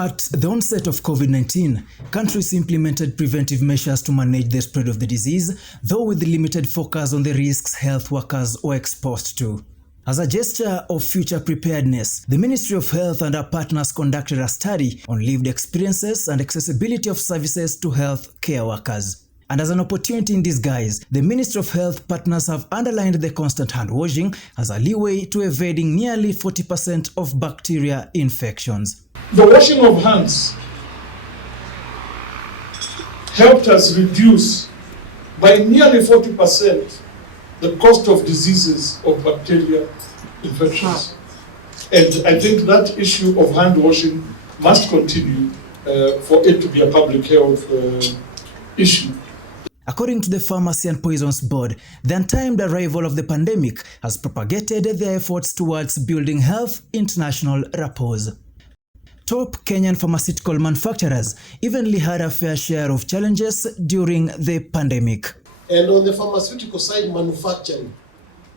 At the onset of COVID-19, countries implemented preventive measures to manage the spread of the disease, though with limited focus on the risks health workers were exposed to. As a gesture of future preparedness, the Ministry of Health and our partners conducted a study on lived experiences and accessibility of services to health care workers. And as an opportunity in disguise, the Ministry of Health partners have underlined the constant hand washing as a leeway to evading nearly 40% of bacteria infections. The washing of hands helped us reduce by nearly 40% the cost of diseases of bacteria infections. And I think that issue of hand washing must continue for it to be a public health issue. According to the Pharmacy and Poisons Board, the untimed arrival of the pandemic has propagated their efforts towards building health international rapport. Top Kenyan pharmaceutical manufacturers evenly had a fair share of challenges during the pandemic. And on the pharmaceutical side, manufacturing,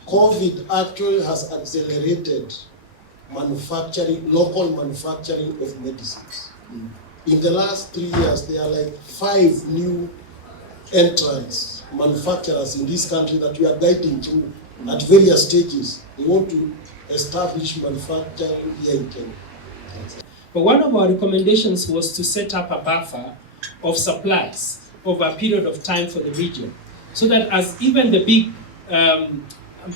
COVID actually has accelerated manufacturing, local manufacturing of medicines. In the last 3 years, there are like 5 new entrants, manufacturers in this country that we are guiding through at various stages. They want to establish manufacturing here in Kenya. But one of our recommendations was to set up a buffer of supplies over a period of time for the region, so that as even the big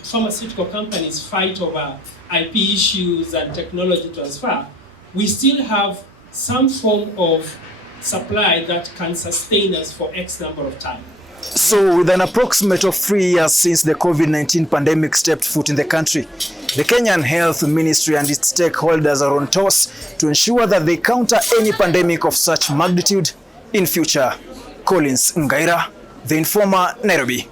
pharmaceutical companies fight over IP issues and technology transfer, we still have some form of supply that can sustain us for X number of time. So with an approximate of 3 years since the COVID-19 pandemic stepped foot in the country, the Kenyan Health Ministry and its stakeholders are on toss to ensure that they counter any pandemic of such magnitude in future. Collins Ngaira, The Informer, Nairobi.